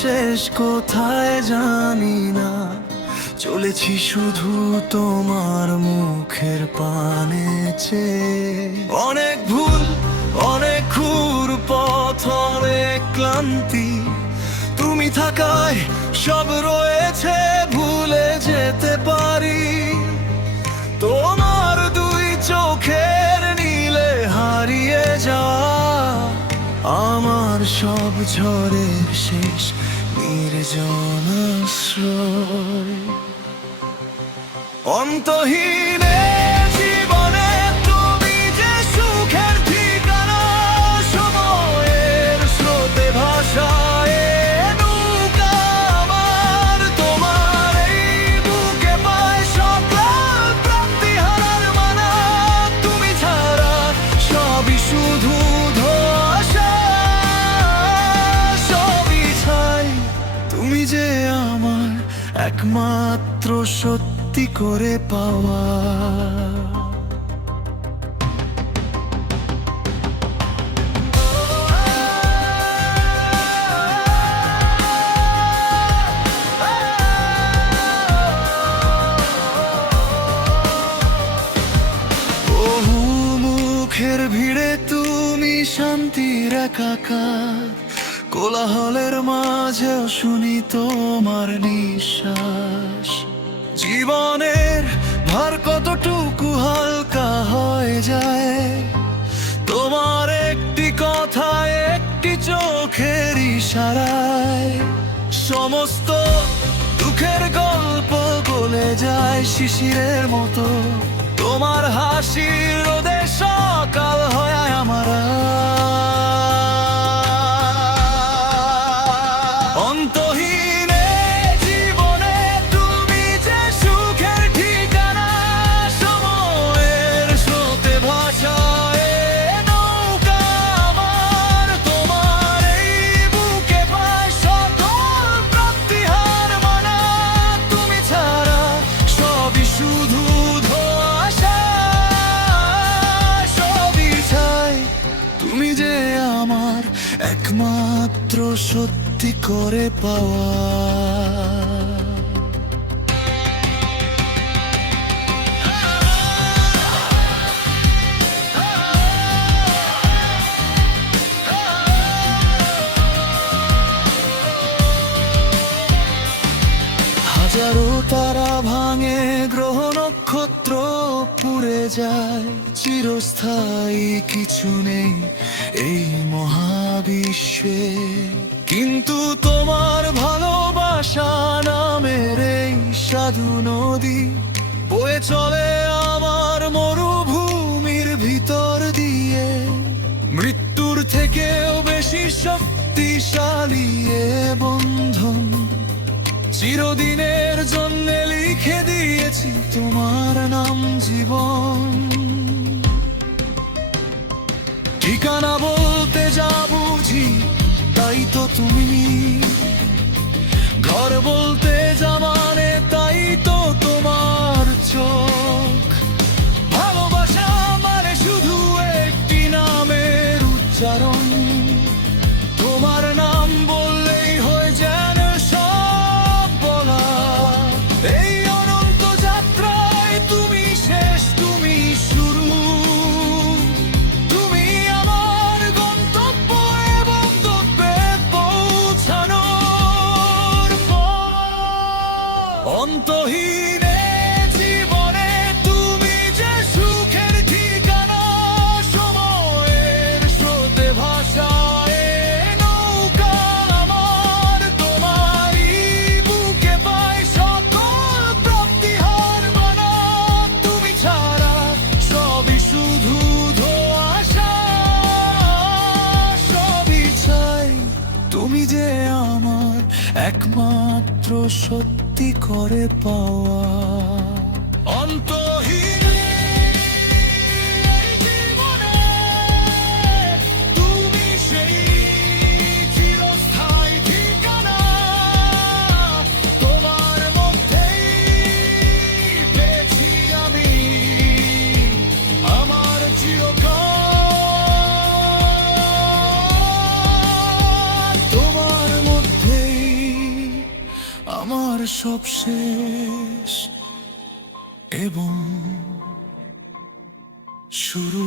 শেষ কোথায় জানি না, চলেছি শুধু তোমার মুখের পানে চেয়ে। অনেক ভুল, অনেক ঘুর পথ, অনেক ক্লান্তি, তুমি থাকায় সব রয়েছে, ভুলে যেতে পারি। তোমার দুই চোখের নীলে হারিয়ে যাওয়া আমার সব ঝড়ের শেষ নির্জন আশ্রয়। অন্তহীন জীবনে তুমি যে সুখের ঠিকানা, সময়ের স্রোতে ভাষায় নৌকা আমার, তোমার এই বুকে পায় সকল প্রান্তি হারার মানা। তুমি ছাড়া সবই শুধু ধোঁয়াশা, সবই ছাই। তুমি যে আমার একমাত্র সত্যি করে পাওয়া। বহু মুখের ভিড়ে তুমি শান্তির একাকার, কোলাহলের মাঝেও শুনি তোমার নিঃশ্বাস। জীবনের ভার কতটুকু হালকা হয়ে যায় তোমার একটি কথায়, একটি চোখের ইশারায়। সমস্ত দুঃখের গল্প গলে যায় শিশিরের মতো, তোমার হাসির রোদে সকাল হয় আমার। অন্তহীন জীবনে তুমি যে সুখের ঠিকানা, সময়ের স্রোতে ভাষায় নৌকা আমার, তোমার এই বুকে পায় সকল প্রান্তি হার মানা। তুমি ছাড়া সবই শুধু ধোঁয়াশা, সবই ছাই। তুমি যে আমার একমাত্র সত্যি করে পাওয়া। হাজারো তারা ভাঙে, গ্রহ নক্ষত্র পুড়ে যায়, চিরস্থায়ী কিছু নেই এই মহাবিশ্বে। কিন্তু তোমার ভালোবাসা নামের এই সাধু নদী বয়ে চলে আমার মরুভূমির ভিতর দিয়ে। মৃত্যুর থেকেও বেশি শক্তিশালী এ বন্ধন, চিরদিনের জন্য লিখে দিয়েছি তোমার নাম জীবন। ঠিকানা বলতে যা বুঝি তাই তো তুমি, ঘর বলতে যা মানে তাই তো তোমার চোখ। ভালোবাসা মানে শুধু একটি নামের উচ্চারণ, তোমার নাম বললেই হয়ে যেন সব বলা। এই অনন্ত যাত্রায় তুমি শেষ, তুমি শুরু, তুমি আমার গন্তব্য এবং গন্তব্যে পৌঁছানোর পথ। অন্তহীন জীবনে তুমি যে সুখের ঠিকানা, সময়ের স্রোতে ভাষায় নৌকা আমার, তোমারই বুকে পায় সকল প্রাপ্তি হার মানা। তুমি ছাড়া সবই শুধু ধোঁয়াশা, সবই ছাই। তুমি যে আমার একমাত্র সত্যি করে পাওয়া। অন্তহীন জীবনে তুমি সেই চিরস্থায়ী ঠিকানা, তোমার মধ্যেই পেয়েছি আমি আমার চিরকাল। তোমার মধ্যেই সব শেষ এবং শুরু